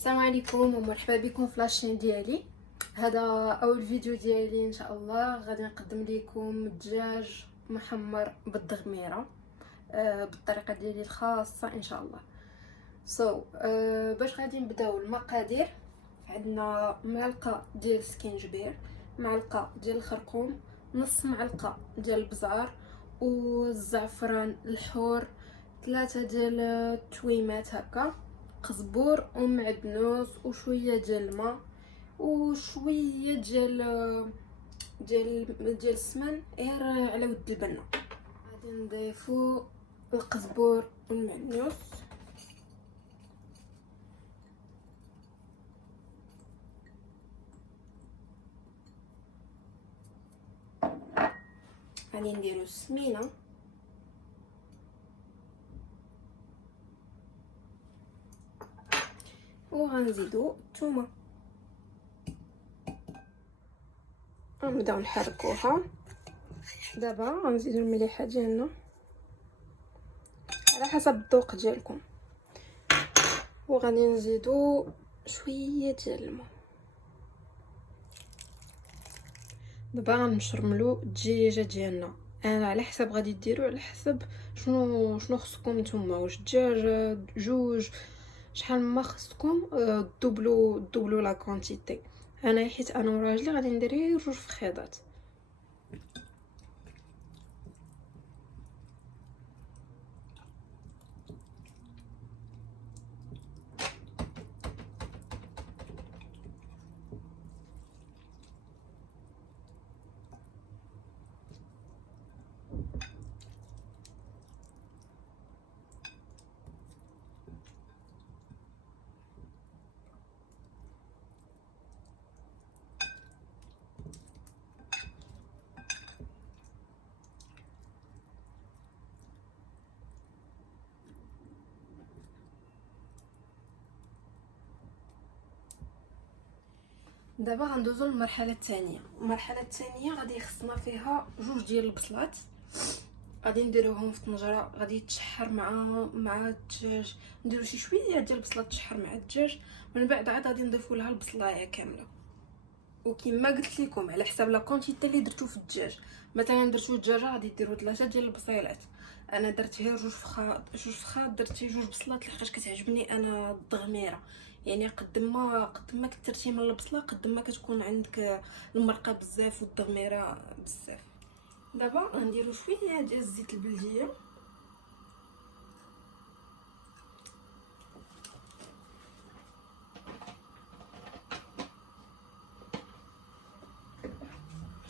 السلام عليكم ومرحبا بكم في لاشين ديالي. هذا اول فيديو ديالي ان شاء الله. غادي نقدم لكم الدجاج محمر بالدغميره بالطريقه ديالي الخاصه ان شاء الله. باش غادي نبداو المقادير. عندنا معلقه ديال السكينجبير، معلقه ديال الخرقوم، نص معلقه ديال البزار والزعفران الحور، 3 ديال التويمات هكا، قزبور ومعدنوس وشويه ديال الماء وشويه ديال السمن غير على ود البنه. غادي نضيفو القزبور والمعدنوس، غادي نديرو السمينه وغنزيدو الثومه. غنبداو نحركوها. دابا غنزيدو المليحه ديالنا على حسب الذوق ديالكم، وغادي نزيدو شويه ديال الماء. دابا غنشرملو الدجاجه ديالنا. انا على حسب غادي ديروا، على حسب شنو خصكم نتوما، واش دجاج جوج شحال ما خصكم دوبلو لا كونتيتي. انا حيت انا وراجلي غادي ندير غير 2 فخيضات. دابا غندوزو للمرحله الثانيه. المرحله الثانيه غادي خصنا فيها 2 ديال البصلات، غادي نديروهم في طنجره، غادي يتشحر مع الدجاج. نديرو شي شويه ديال البصله تشحر مع الدجاج، من بعد عاد غادي نضيفو لها البصلايه كامله. وكما قلت لكم على حساب لا كونتيتي اللي درتو في الدجاج. مثلا درتو الدجاجه غادي ديروا 3 ديال البصيلات، انا درت غير 2 فخاد درت 2 بصلات لحقاش كتعجبني انا الدغميره. يعني قد ما كثرتي من البصله قد ما كتكون عندك المرقه بزاف والدغميره بزاف. دابا غنديروا شويه ديال الزيت البلديه،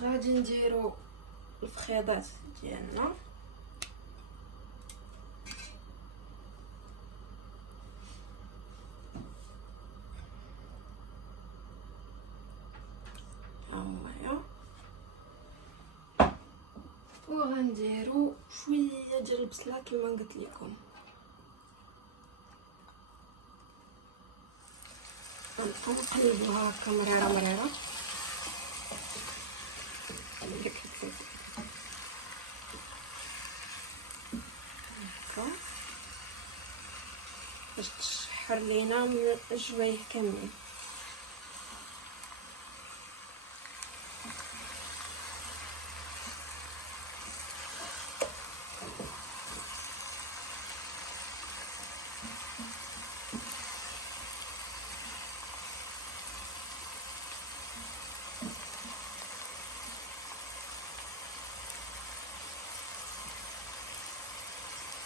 غادي نديروا الفخيضات ديالنا، وغنديروا شويه ديال البصله كما قلت لكم. غنبقاو نقلبوها هكا مريره باش تشحر لينا من الجوايه كاملين.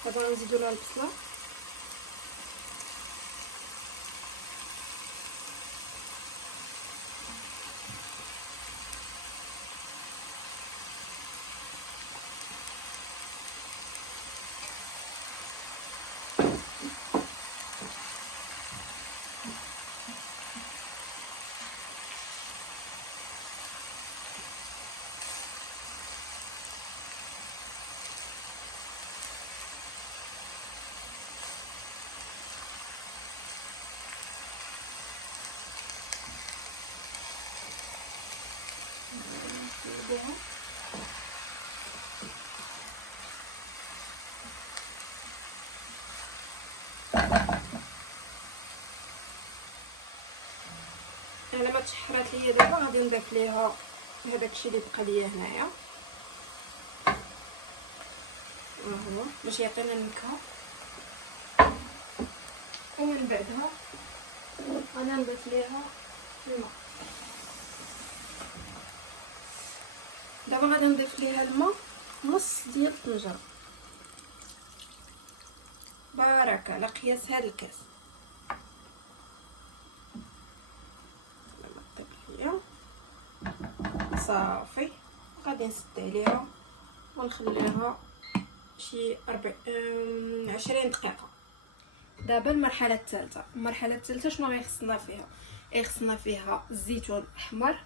دابا غنزيدو لها البصله، على ما تشحرات ليا دابا غادي نضيف ليها هذاك الشيء اللي بقى ليا هنايا، ها هو باش يعطينا النكهه. ومن بعدها انا نضيف ليها الماء. دابا غادي نضيف ليها الماء نص ديال الطنجره، بارك على قياس هذا الكاس. صافي غادي نسد عليها ونخليها شي 20 دقيقه. دابا المرحله الثالثه شنو غيخصنا فيها؟ غيخصنا فيها الزيتون احمر،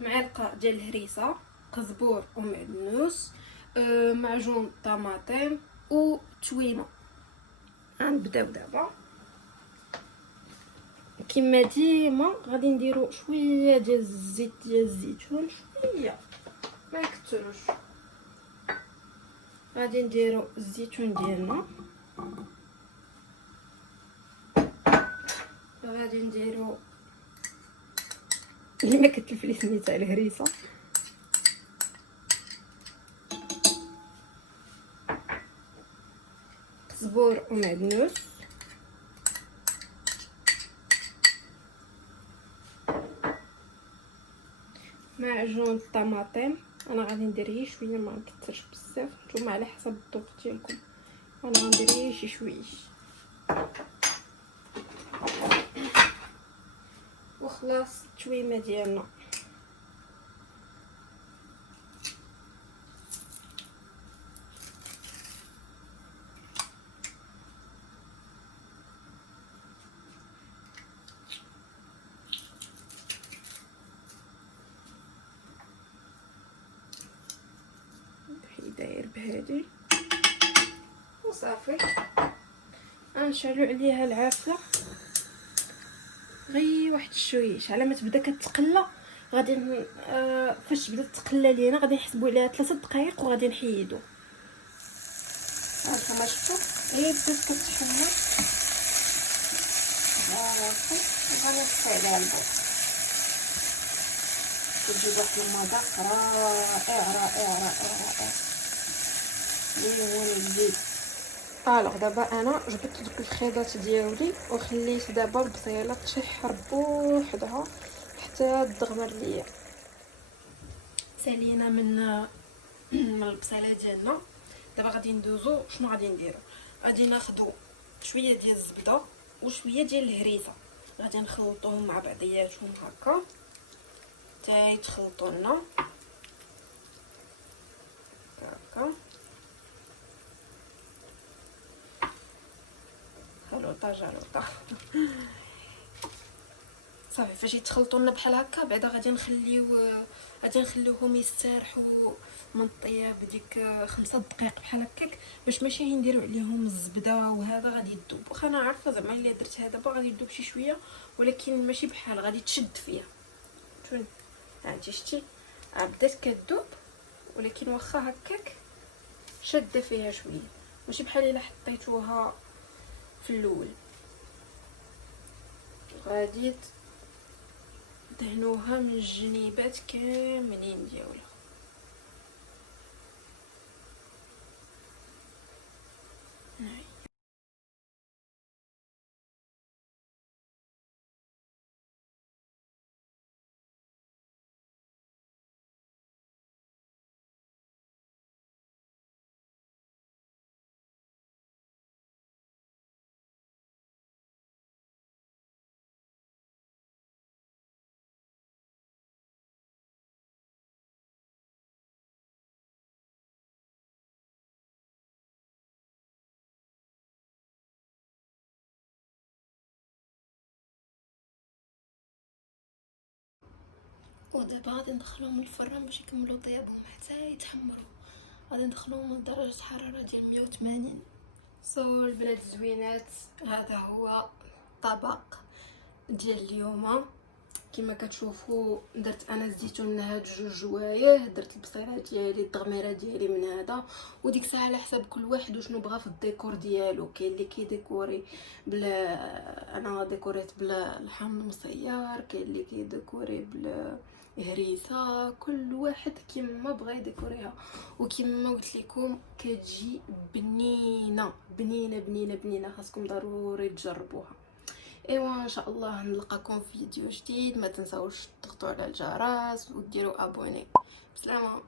معلقه ديال الهريسه، قزبور ومعدنوس، معجون طماطم وتويمه. غنبداو دابا كما ديما غادي نديرو شويه ديال الزيت ديال الزيتون، شويه ما يكثروش. غادي نديرو الزيتون ديالنا، غادي نديرو اللي ما كتلف لي سميتها الهريسه، قزبور ومعدنوس، معجون الطماطم. انا غادي ندير غير شويه، ما نكثرش بزاف، نتوما على حسب الذوق ديالكم. انا غندير غير شي شويه وخلاص. التويمه ديالنا داير بهادي وصافي. غنشعلو عليها العافله غير واحد الشويش على ما تبدا كتقلى. غادي فاش تبدا تقلى لينا غادي نحسبوا عليها 3 دقائق وغادي نحيدو. هانتوما شفتوا هي بدات كتحمر صافي. وغنطفي عليها الضوء، تجيب واحد المذاق رائع رائع رائع رائع اللي جديد. الوغ دابا انا جبت دوك الخيضات ديالي وخليت دابا البصيله تشحر بوحدها حتى تدغمر ليا. سالينا من البصيله ديالنا. دابا غادي ندوزو شنو غادي نديرو. غادي ناخدو شويه ديال الزبده وشويه ديال الهريسه، غادي نخلطوهم مع بعضياتهم هكا حتى يتخلطوا لنا هكا. خلوطه جلوطه صافي. فاش يتخلطوا لنا بحال هكا بعدا غادي نخليوهم يستراحوا من الطياب ديك 5 دقائق بحال هكاك، باش ماشي نديرو عليهم الزبده وهذا غادي يذوب. واخا انا عارفه زعما الا درتها دابا غادي يذوب شي شويه، ولكن ماشي بحال غادي تشد فيها. شوفي هانتي شتي بدات كتذوب، ولكن واخا هكاك شاده فيها شويه، ماشي بحال الا حطيتوها في الاول. غادي دهنوها من الجنيبات كاملين ديالها. ودابا غادي ندخلوهم الفران باش يكملوا طيابهم حتى يتحمروا. غادي ندخلوهم لدرجه حراره ديال 180. البنات الزوينات، هذا هو الطبق ديال اليوم. كما كتشوفوا درت انا الزيتون من هاد جوج جوايه، درت البصيله ديالي التغميره ديالي من هذا. وديك الساعه على حساب كل واحد وشنو بغى في الديكور ديالو. كاين اللي كيديكوري بلا، انا ديكوريت بلا لحم المصيار، كاين اللي كيديكوري بلا هريسه، كل واحد كيما بغى يديكوريها. وكما قلت لكم كتجي بنينه بنينه بنينه بنينه، خاصكم ضروري تجربوها. ايوا ان شاء الله نلقاكم في فيديو جديد. ما تنساوش تضغطوا على الجرس وديروا ابوني. بسلامه.